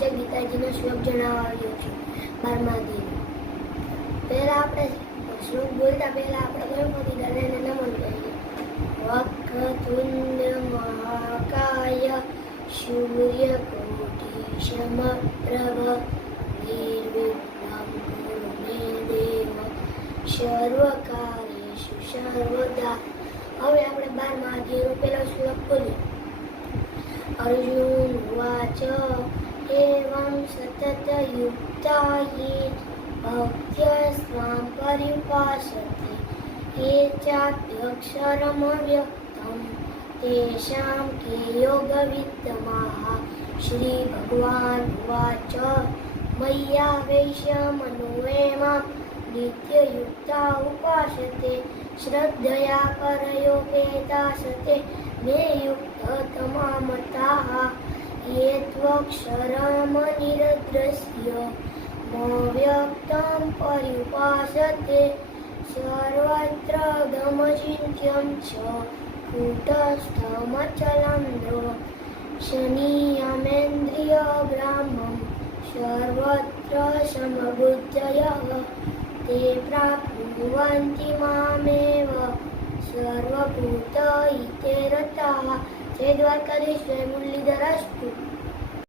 આજે ગીતાજીનો શ્લોક જણાવ્યો છે 12મા અધ્યાયનો. પહેલા આપણે શ્લોક બોલતા પહેલા આપણે ગણપતિ દાદાને નમન કરીએ. વક્રતુંડ મહાકાય સૂર્યકોટિ સમપ્રભ નિર્વિઘ્नं કુરુ મે દેવ સર્વકાર્યેષુ સર્વદા. હવે આપણે 12મા અધ્યાયનો પહેલો શ્લોક બોલીએ. અર્જુન ઉવાચ એવં સતત યુક્તા યે ભક્ત્યા સ્વાં પર્યુપાસતે ये चाप्यक्षरमव्यक्तं तेषां के योगवित्तमाः. श्रीभगवान् उवाच मय्यावेश्य मनो ये मां नित्ययुक्ता उपासते श्रद्धया परयोपेतासते मे युक्ततमा मताः. ये त्वक्षरमनिरद्रस्य मव्यक्तं पर्युपासते सर्वत्र गमचिन्त्यं च कूटस्थमचलं ध्रुवं शनियमेन्द्रियग्रामं सर्वत्र समबुद्धयः ते प्राप्नुवन्ति मामेव सर्वभूतहिते रताः. जय द्वारकाधीश, जय मुरलीधर अस्तु.